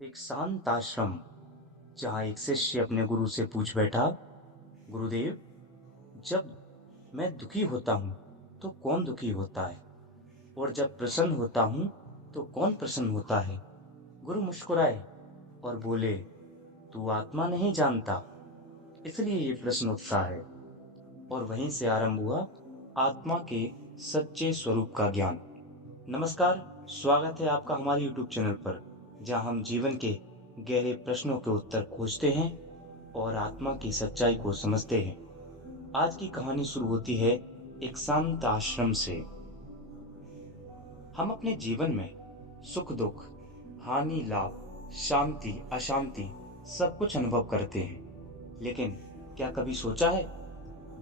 एक शांत आश्रम जहाँ एक शिष्य अपने गुरु से पूछ बैठा, गुरुदेव, जब मैं दुखी होता हूँ तो कौन दुखी होता है, और जब प्रसन्न होता हूँ तो कौन प्रसन्न होता है। गुरु मुस्कुराए और बोले, तू आत्मा नहीं जानता, इसलिए ये प्रश्न उठता है। और वहीं से आरंभ हुआ आत्मा के सच्चे स्वरूप का ज्ञान। नमस्कार, स्वागत है आपका हमारे यूट्यूब चैनल पर, जहां हम जीवन के गहरे प्रश्नों के उत्तर खोजते हैं और आत्मा की सच्चाई को समझते हैं। आज की कहानी शुरू होती है एक शांत आश्रम से। हम अपने जीवन में सुख दुख, हानि लाभ, शांति अशांति सब कुछ अनुभव करते हैं, लेकिन क्या कभी सोचा है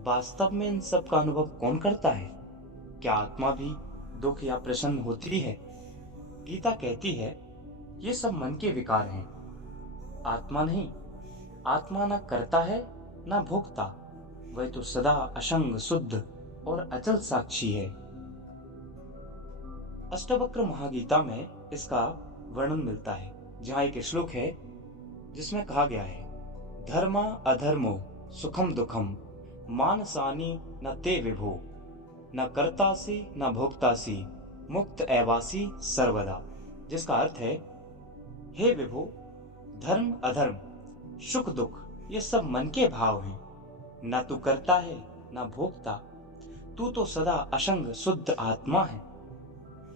वास्तव में इन सब का अनुभव कौन करता है? क्या आत्मा भी दुख या प्रसन्न होती है? गीता कहती है, ये सब मन के विकार हैं, आत्मा नहीं। आत्मा न करता है न भोगता, वह तो सदा असंग शुद्ध और अचल साक्षी है। अष्टवक्र महागीता में इसका वर्णन मिलता है, जहाँ एक श्लोक है जिसमें कहा गया है, धर्मा अधर्मो सुखम दुखम मानसानि न ते विभो, न कर्तासी न भोक्तासी मुक्त एवासी सर्वदा। जिसका अर्थ है, हे विभो, धर्म अधर्म सुख दुख ये सब मन के भाव हैं, न तू करता है न भोगता, तू तो सदा असंग शुद्ध आत्मा है।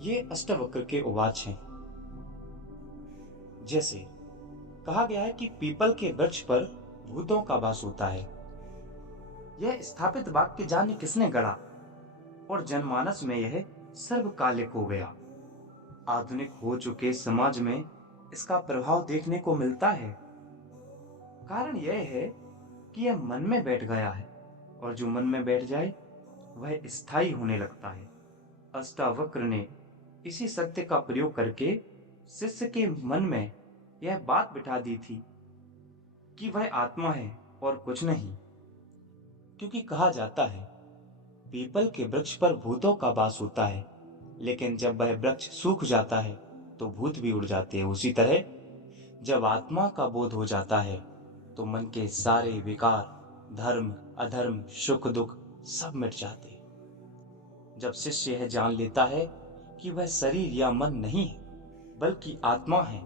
ये अष्टवक्र के उवाच हैं। जैसे कहा गया है कि पीपल के वृक्ष पर भूतों का वास होता है। यह स्थापित वाक्य जाने किसने गढ़ा, और जनमानस में यह सर्वकालिक हो गया। आधुनिक हो चुके समाज में इसका प्रभाव देखने को मिलता है। कारण यह है कि यह मन में बैठ गया है, और जो मन में बैठ जाए वह स्थायी होने लगता है। अष्टावक्र ने इसी सत्य का प्रयोग करके शिष्य के मन में यह बात बिठा दी थी कि वह आत्मा है और कुछ नहीं। क्योंकि कहा जाता है, पीपल के वृक्ष पर भूतों का वास होता है, लेकिन जब वह वृक्ष सूख जाता है तो भूत भी उड़ जाते हैं। उसी तरह जब आत्मा का बोध हो जाता है तो मन के सारे विकार, धर्म अधर्म सुख दुख सब मिट जाते हैं। जब शिष्य यह जान लेता है कि वह शरीर या मन नहीं है बल्कि आत्मा है,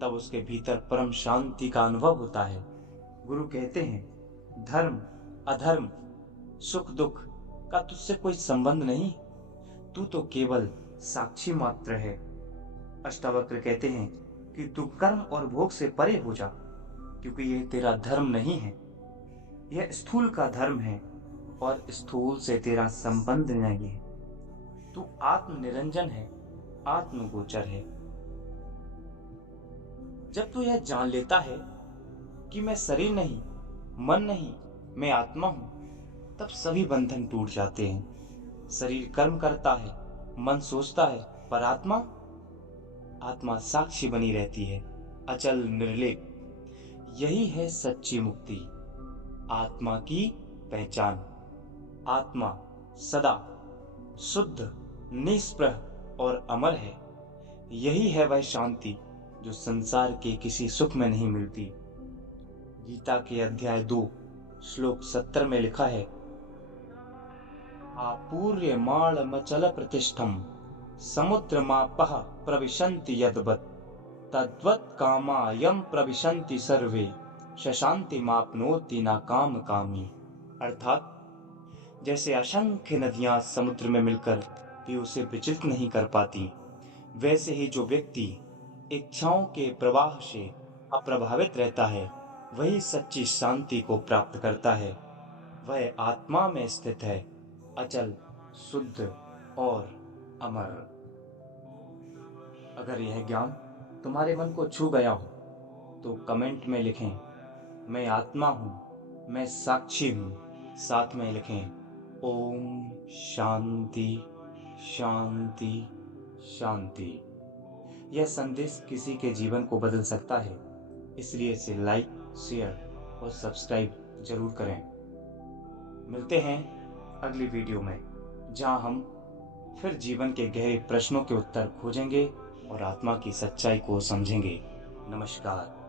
तब उसके भीतर परम शांति का अनुभव होता है। गुरु कहते हैं, धर्म अधर्म सुख दुख का तुझसे कोई संबंध नहीं, तू तो केवल साक्षी मात्र है। अष्टावक्र कहते हैं कि तू कर्म और भोग से परे हो जा, क्योंकि यह तेरा धर्म नहीं है, यह स्थूल का धर्म है और स्थूल से तेरा संबंध नहीं है। तू आत्म निरंजन है, आत्मगोचर है। जब तू यह जान लेता है कि मैं शरीर नहीं, मन नहीं, मैं आत्मा हूं, तब सभी बंधन टूट जाते हैं। शरीर कर्म करता है, मन सोचता है, पर आत्मा आत्मा साक्षी बनी रहती है, अचल निर्लेप। यही है सच्ची मुक्ति, आत्मा की पहचान। आत्मा सदा शुद्ध, निष्प्रह और अमर है। यही है वह शांति जो संसार के किसी सुख में नहीं मिलती। गीता के अध्याय 2 श्लोक 70 में लिखा है, आपूर्यमाणमचल प्रतिष्ठम समुद्रमापः प्रविशन्ति यद्वत् तद्वत् कामायम प्रविशन्ति सर्वे शशांति मापनोति न काम कामी। अर्थात जैसे असंख्य नदियां समुद्र में मिलकर भी उसे विचलित नहीं कर पाती, वैसे ही जो व्यक्ति इच्छाओं के प्रवाह से अप्रभावित रहता है वही सच्ची शांति को प्राप्त करता है। वह आत्मा में स्थित है, अचल शुद्ध और अमर। अगर यह ज्ञान तुम्हारे मन को छू गया हो तो कमेंट में लिखें, मैं आत्मा हूँ, मैं साक्षी हूँ। साथ में लिखें, ओम शांति शांति शांति। यह संदेश किसी के जीवन को बदल सकता है, इसलिए इसे लाइक, शेयर और सब्सक्राइब जरूर करें। मिलते हैं अगली वीडियो में, जहां हम फिर जीवन के गहरे प्रश्नों के उत्तर खोजेंगे और आत्मा की सच्चाई को समझेंगे। नमस्कार।